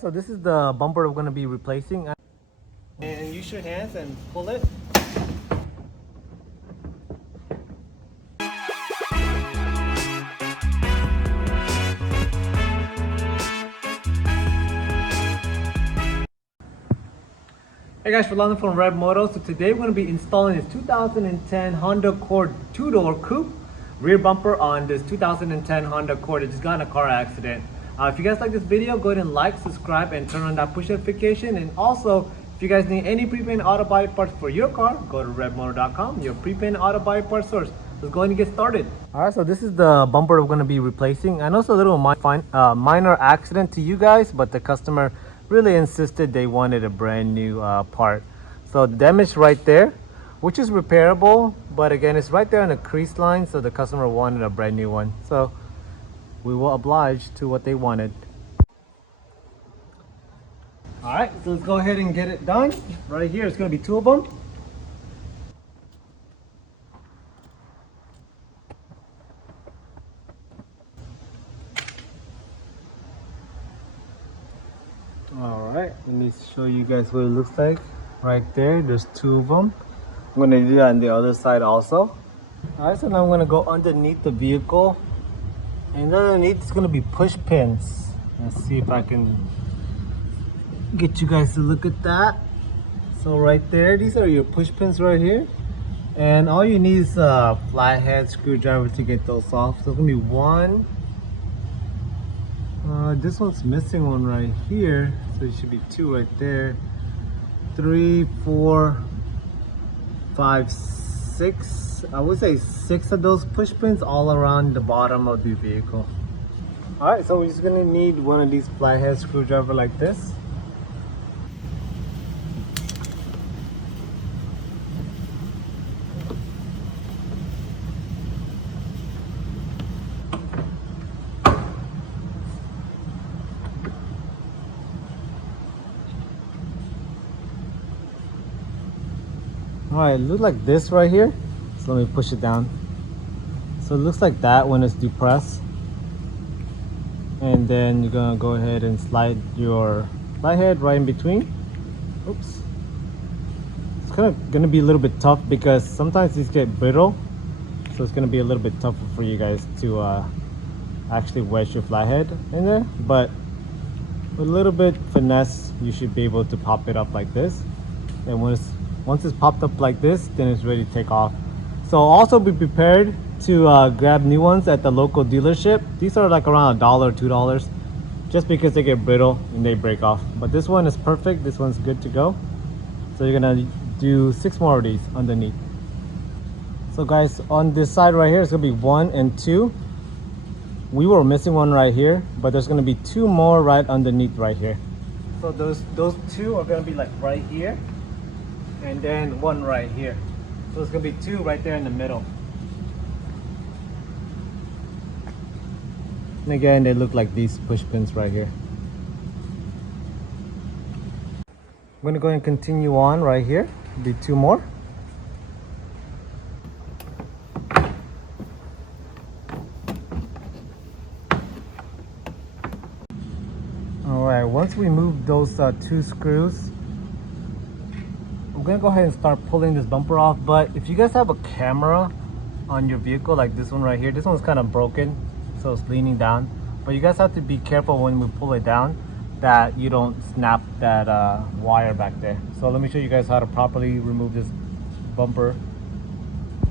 So this is the bumper we're going to be replacing. And use your hands and pull it. Hey guys, we're London from ReveMoto. So today we're going to be installing this 2010 Honda Accord two-door coupe rear bumper on this 2010 Honda Accord that just got in a car accident. If you guys like this video, go ahead and like, subscribe, and turn on that push notification. And also, if you guys need any prepaid auto body parts for your car, go to ReveMoto.com, your prepaid auto body parts source. Let's go ahead and get started. Alright, so this is the bumper we're going to be replacing. I know it's a little minor accident to you guys, but the customer really insisted they wanted a brand new part. So the damage right there, which is repairable, but again, it's right there on the crease line, so the customer wanted a brand new one. So we will oblige to what they wanted. All right, so let's go ahead and get it done. Right here, it's going to be two of them. All right, let me show you guys what it looks like. Right there, there's two of them. I'm going to do that on the other side also. All right, so now I'm going to go underneath the vehicle. And underneath it's going to be push pins. Let's see if I can get you guys to look at that. So right there, these are your push pins right here. And all you need is a flathead screwdriver to get those off. So it's going to be one. This one's missing one right here. So it should be two right there. 3, 4, 5, 6. I would say 6 of those push pins all around the bottom of the vehicle. Alright, so we're just gonna need one of these flathead screwdriver like this. Alright, it looks like this right here. So let me push it down. So it looks like that when it's depressed. And then you're gonna go ahead and slide your flathead right in between. Oops. It's kind of gonna be a little bit tough because sometimes these get brittle. So it's gonna be a little bit tougher for you guys to actually wedge your flathead in there. But with a little bit finesse, you should be able to pop it up like this. And once it's popped up like this, then it's ready to take off. So also be prepared to grab new ones at the local dealership. These are like around $1 or $2 just because they get brittle and they break off. But this one is perfect. This one's good to go. So you're gonna do 6 more of these underneath. So guys, on this side right here, it's gonna be 1 and 2. We were missing one right here, but there's gonna be 2 more right underneath right here. So those 2 are gonna be like right here. And then 1 right here. So it's gonna be 2 right there in the middle. And again, they look like these push pins right here. I'm gonna go and continue on right here. Be 2 more. All right, once we move those 2 screws, I'm gonna go ahead and start pulling this bumper off. But if you guys have a camera on your vehicle like this one right here, this one's kind of broken, so it's leaning down. But you guys have to be careful when we pull it down that you don't snap that wire back there. So let me show you guys how to properly remove this bumper.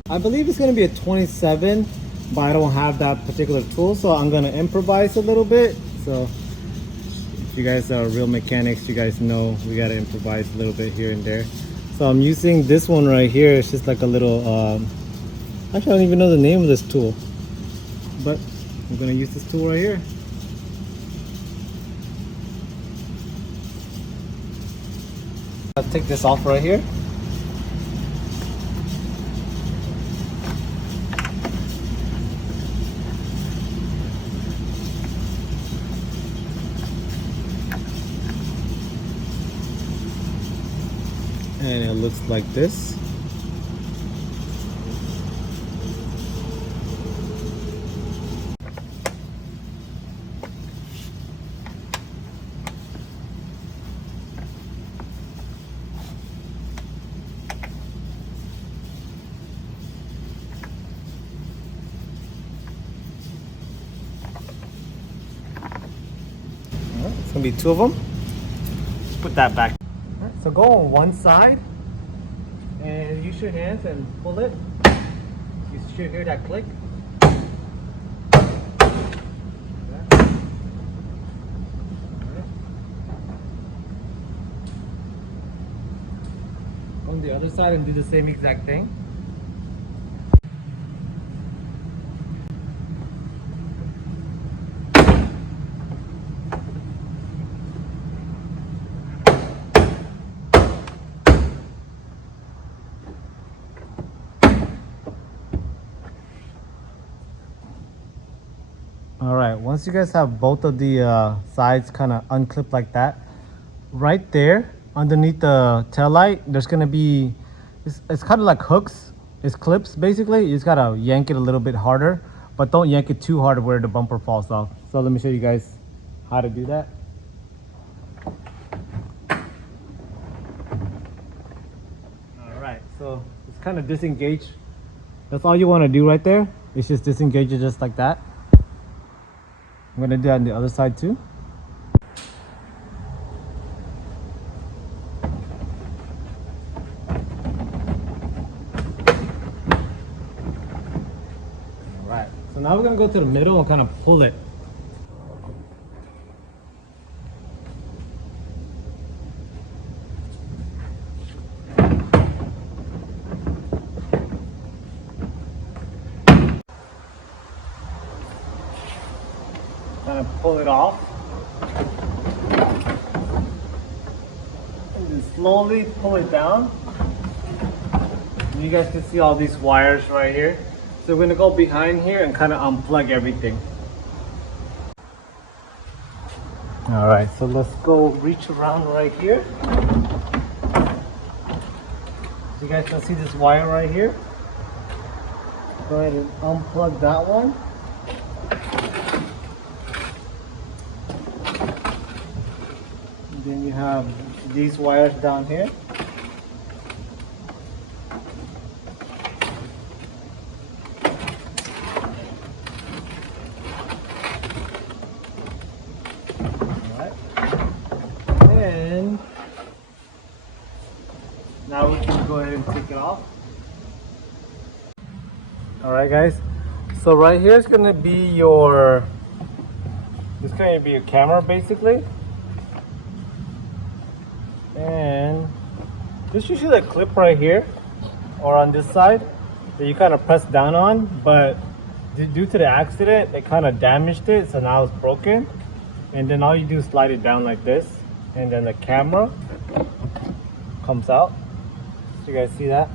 I believe it's gonna be a 27, but I don't have that particular tool, so I'm gonna improvise a little bit. So if you guys are real mechanics, you guys know we gotta improvise a little bit here and there. So I'm using this one right here. It's just like a little, actually I don't even know the name of this tool, but I'm gonna use this tool right here. I'll take this off right here. And it looks like this. gonna be two of them. Just put that back. All right, so go on one side and use your hands and pull it. You should hear that click. On the other side and do the same exact thing. All right, once you guys have both of the sides kind of unclipped like that, right there underneath the tail light, there's gonna be, it's kind of like hooks. It's clips basically. You just gotta yank it a little bit harder, but don't yank it too hard where the bumper falls off. So let me show you guys how to do that. All right, so it's kind of disengaged. That's all you want to do right there. It's just disengage it just like that. I'm gonna do that on the other side too. All right, so now we're gonna go to the middle and kind of pull it. Kind of pull it off. And then slowly pull it down. And you guys can see all these wires right here. So we're gonna go behind here and kind of unplug everything. All right, so let's go reach around right here. So you guys can see this wire right here. Go ahead and unplug that one. And then you have these wires down here. And now we can go ahead and take it off. All right, guys. So right here is going to be your, this is going to be your camera basically. And this is usually a clip right here or on this side that you kind of press down on, but due to the accident, it kind of damaged it, so now it's broken. And then all you do is slide it down like this, and then the camera comes out. So you guys see that?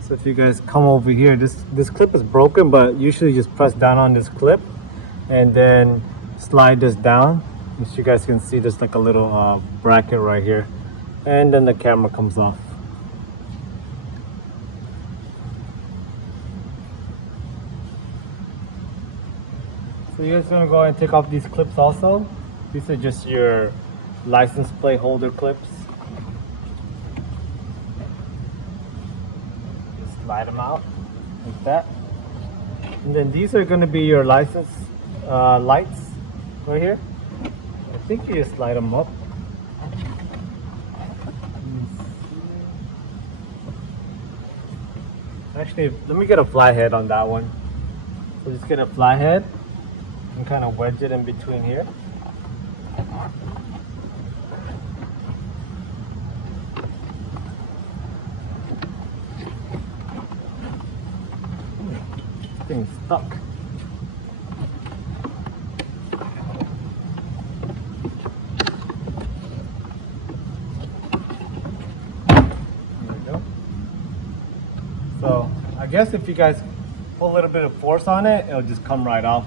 So if you guys come over here, this clip is broken, but usually just press down on this clip and then slide this down. As you guys can see, there's like a little bracket right here, and then the camera comes off. So you guys gonna go ahead and take off these clips also. These are just your license plate holder clips. Just slide them out like that. And then these are gonna be your license lights right here. I think you just slide them up. Actually, let me get a flathead on that one. So just get a flathead and kind of wedge it in between here. This thing's stuck. So I guess if you guys put a little bit of force on it, it'll just come right off.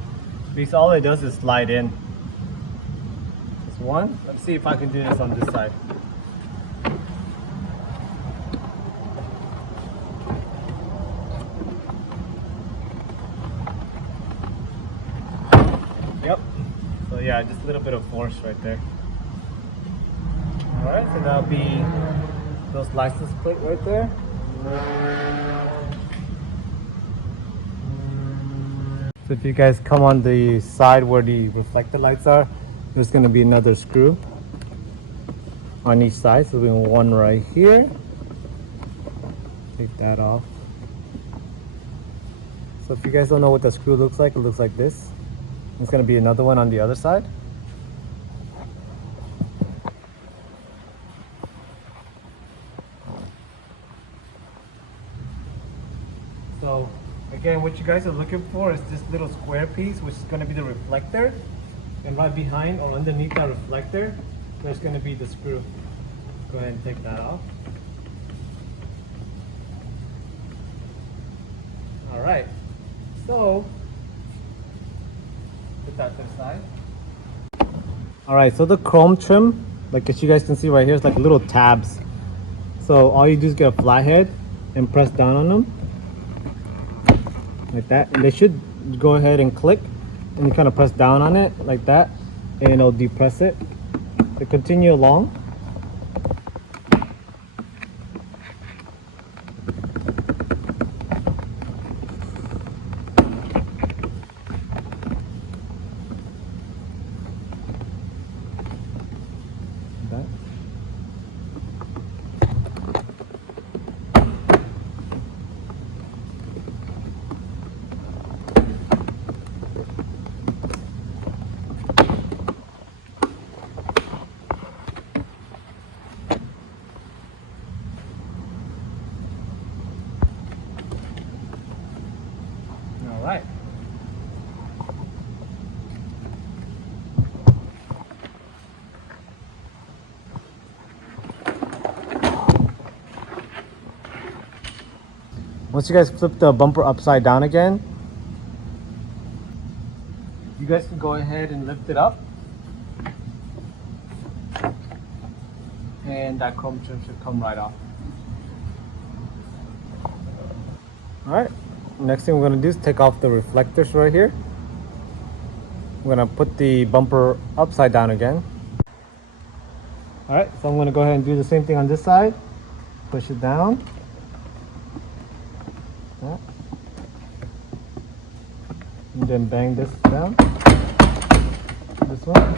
Because all it does is slide in. Just one. Let's see if I can do this on this side. Yep. So yeah, just a little bit of force right there. Alright, so that'll be those license plate right there. So if you guys come on the side where the reflector lights are, there's going to be another screw on each side. So we have one right here. Take that off. So if you guys don't know what the screw looks like, it looks like this. There's going to be another one on the other side. So again, what you guys are looking for is this little square piece, which is going to be the reflector. And right behind or underneath that reflector, there's going to be the screw. Go ahead and take that off. All right, so put that to the side. All right, so the chrome trim, like as you guys can see right here, it's like little tabs. So all you do is get a flathead and press down on them like that, and they should go ahead and click, and you kind of press down on it like that, and it'll depress it. To continue along. That. All right. Once you guys flip the bumper upside down again, you guys can go ahead and lift it up. And that chrome trim should come right off. All right, next thing we're gonna do is take off the reflectors right here. I'm gonna put the bumper upside down again. All right, so I'm gonna go ahead and do the same thing on this side. Push it down. That. And then bang this down. This one.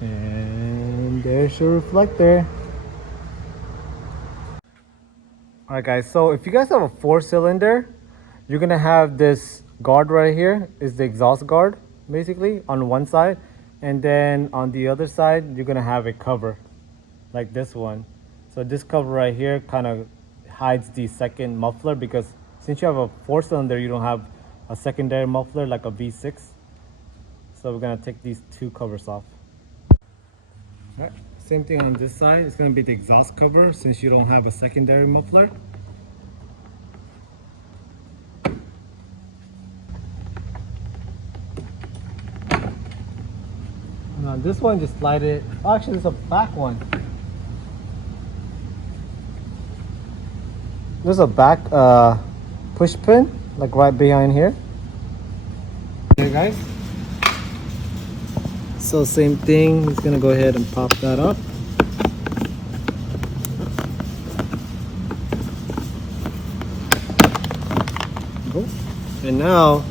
And there's your reflector. Alright guys, so if you guys have a 4-cylinder, you're gonna have this guard right here is the exhaust guard basically on one side, and then on the other side you're gonna have a cover like this one. So this cover right here kind of hides the second muffler, because since you have a 4-cylinder you don't have a secondary muffler like a V6. So we're gonna take these two covers off. Alright, same thing on this side. It's gonna be the exhaust cover since you don't have a secondary muffler. And on this one, just slide it. Oh, actually, there's a back one. There's a back push pin, like right behind here. Okay, guys. So same thing, he's gonna go ahead and pop that up. And now,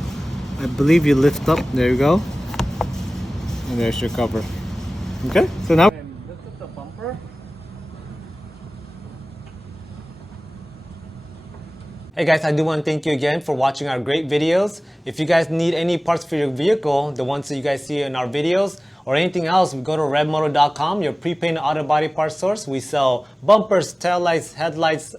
I believe you lift up, there you go. And there's your cover. Okay, so now lift up the bumper. Hey guys, I do want to thank you again for watching our great videos. If you guys need any parts for your vehicle, the ones that you guys see in our videos, or anything else, go to ReveMoto.com, your pre-painted auto body parts source. We sell bumpers, taillights, headlights,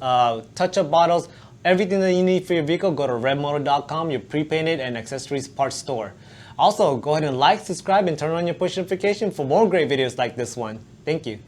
touch-up bottles, everything that you need for your vehicle. Go to ReveMoto.com, your pre-painted and accessories parts store. Also, go ahead and like, subscribe, and turn on your push notification for more great videos like this one. Thank you.